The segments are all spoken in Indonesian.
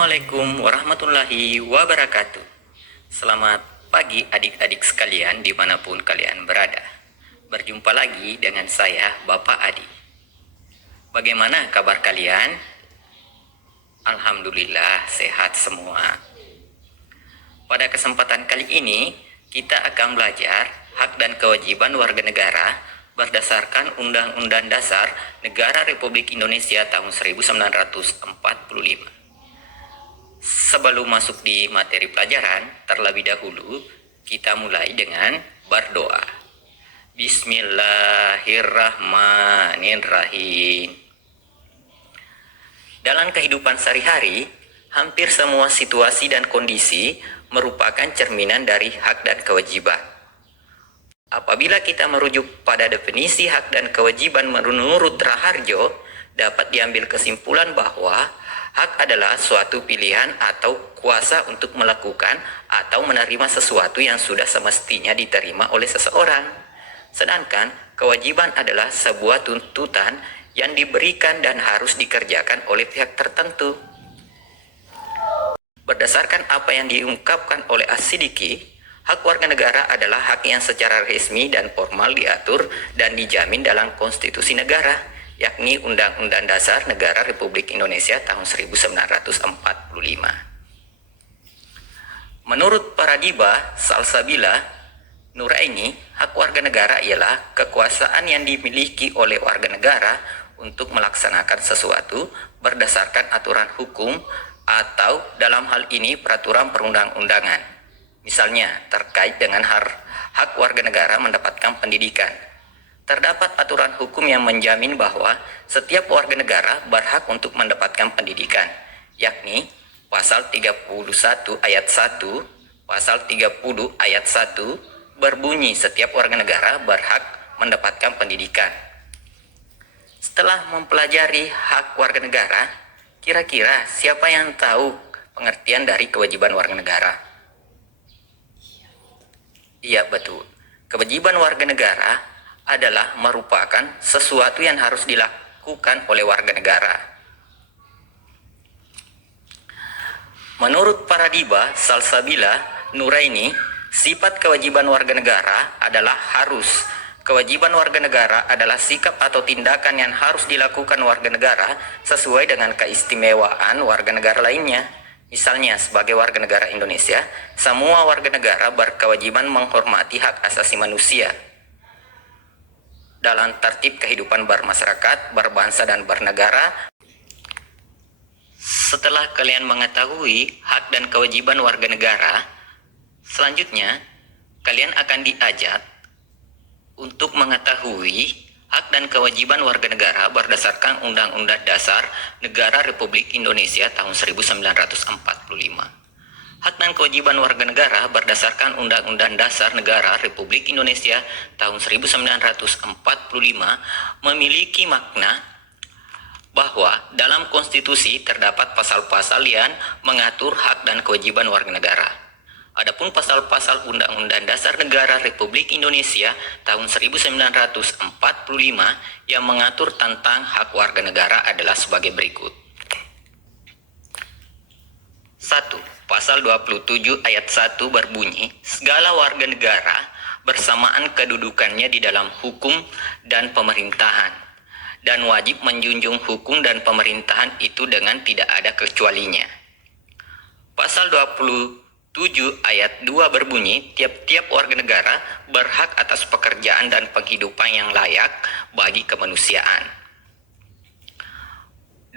Assalamualaikum warahmatullahi wabarakatuh. Selamat pagi adik-adik sekalian dimanapun kalian berada. Berjumpa lagi dengan saya, Bapak Adi. Bagaimana kabar kalian? Alhamdulillah sehat semua. Pada kesempatan kali ini, kita akan belajar hak dan kewajiban warga negara berdasarkan Undang-Undang Dasar Negara Republik Indonesia tahun 1945. Sebelum masuk di materi pelajaran, terlebih dahulu kita mulai dengan berdoa. Bismillahirrahmanirrahim. Dalam kehidupan sehari-hari, hampir semua situasi dan kondisi merupakan cerminan dari hak dan kewajiban. Apabila kita merujuk pada definisi hak dan kewajiban menurut Raharjo, dapat diambil kesimpulan bahwa hak adalah suatu pilihan atau kuasa untuk melakukan atau menerima sesuatu yang sudah semestinya diterima oleh seseorang. Sedangkan kewajiban adalah sebuah tuntutan yang diberikan dan harus dikerjakan oleh pihak tertentu. Berdasarkan apa yang diungkapkan oleh As-Siddiqi, hak warga negara adalah hak yang secara resmi dan formal diatur dan dijamin dalam konstitusi negara, yakni Undang-Undang Dasar Negara Republik Indonesia tahun 1945. Menurut Paradiba Salsabila Nuraini, hak warga negara ialah kekuasaan yang dimiliki oleh warga negara untuk melaksanakan sesuatu berdasarkan aturan hukum atau dalam hal ini peraturan perundang-undangan. Misalnya terkait dengan hak warga negara mendapatkan pendidikan. Terdapat aturan hukum yang menjamin bahwa setiap warga negara berhak untuk mendapatkan pendidikan, yakni pasal 31 ayat 1, pasal 30 ayat 1 berbunyi setiap warga negara berhak mendapatkan pendidikan. Setelah mempelajari hak warga negara, kira-kira siapa yang tahu pengertian dari kewajiban warga negara? Iya, betul. Kewajiban warga negara adalah merupakan sesuatu yang harus dilakukan oleh warga negara. Menurut Paradiba Salsabila Nuraini, sifat kewajiban warga negara adalah harus. Kewajiban warga negara adalah sikap atau tindakan yang harus dilakukan warga negara sesuai dengan keistimewaan warga negara lainnya. Misalnya, sebagai warga negara Indonesia, semua warga negara berkewajiban menghormati hak asasi manusia dalam tertib kehidupan bermasyarakat, berbangsa, dan bernegara. Setelah kalian mengetahui hak dan kewajiban warga negara, selanjutnya kalian akan diajak untuk mengetahui hak dan kewajiban warga negara berdasarkan Undang-Undang Dasar Negara Republik Indonesia tahun 1945. Hak dan kewajiban warga negara berdasarkan Undang-Undang Dasar Negara Republik Indonesia tahun 1945 memiliki makna bahwa dalam konstitusi terdapat pasal-pasal yang mengatur hak dan kewajiban warga negara. Adapun pasal-pasal Undang-Undang Dasar Negara Republik Indonesia tahun 1945 yang mengatur tentang hak warga negara adalah sebagai berikut. 1. Pasal 27 ayat 1 berbunyi, segala warga negara bersamaan kedudukannya di dalam hukum dan pemerintahan, dan wajib menjunjung hukum dan pemerintahan itu dengan tidak ada kecualinya. Pasal 27 ayat 2 berbunyi, tiap-tiap warga negara berhak atas pekerjaan dan penghidupan yang layak bagi kemanusiaan.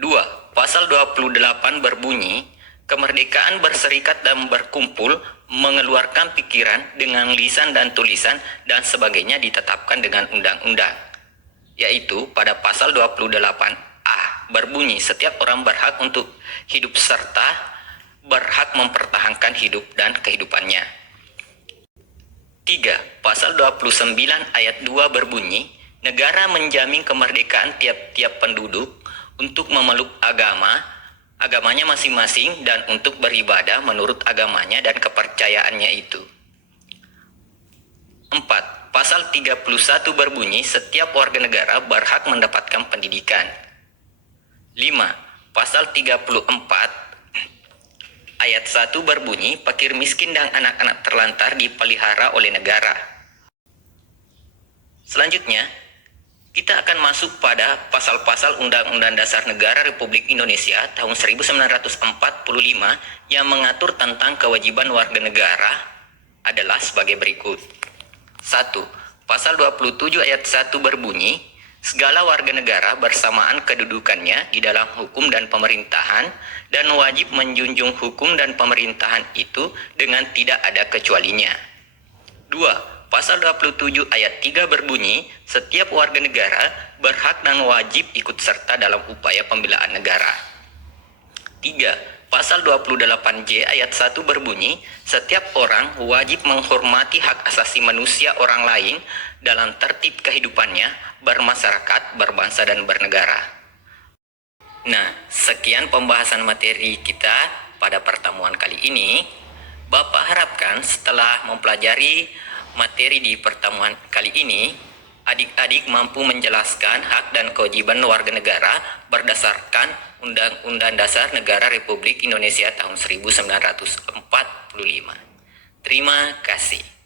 2. Pasal 28 berbunyi, kemerdekaan berserikat dan berkumpul, mengeluarkan pikiran dengan lisan dan tulisan dan sebagainya ditetapkan dengan undang-undang. Yaitu pada pasal 28A berbunyi setiap orang berhak untuk hidup serta berhak mempertahankan hidup dan kehidupannya. 3. Pasal 29 ayat 2 berbunyi, negara menjamin kemerdekaan tiap-tiap penduduk untuk memeluk agamanya masing-masing dan untuk beribadah menurut agamanya dan kepercayaannya itu. 4. Pasal 31 berbunyi setiap warga negara berhak mendapatkan pendidikan. 5. Pasal 34 ayat 1 berbunyi, fakir miskin dan anak-anak terlantar dipelihara oleh negara. Selanjutnya, kita akan masuk pada pasal-pasal Undang-Undang Dasar Negara Republik Indonesia tahun 1945 yang mengatur tentang kewajiban warga negara adalah sebagai berikut. 1. Pasal 27 ayat 1 berbunyi, segala warga negara bersamaan kedudukannya di dalam hukum dan pemerintahan dan wajib menjunjung hukum dan pemerintahan itu dengan tidak ada kecualinya. 2. Pasal 27 ayat 3 berbunyi, setiap warga negara berhak dan wajib ikut serta dalam upaya pembelaan negara. 3. Pasal 28J ayat 1 berbunyi, setiap orang wajib menghormati hak asasi manusia orang lain dalam tertib kehidupannya, bermasyarakat, berbangsa, dan bernegara. Nah, sekian pembahasan materi kita pada pertemuan kali ini. Bapak harapkan setelah mempelajari materi di pertemuan kali ini, adik-adik mampu menjelaskan hak dan kewajiban warga negara berdasarkan Undang-Undang Dasar Negara Republik Indonesia tahun 1945. Terima kasih.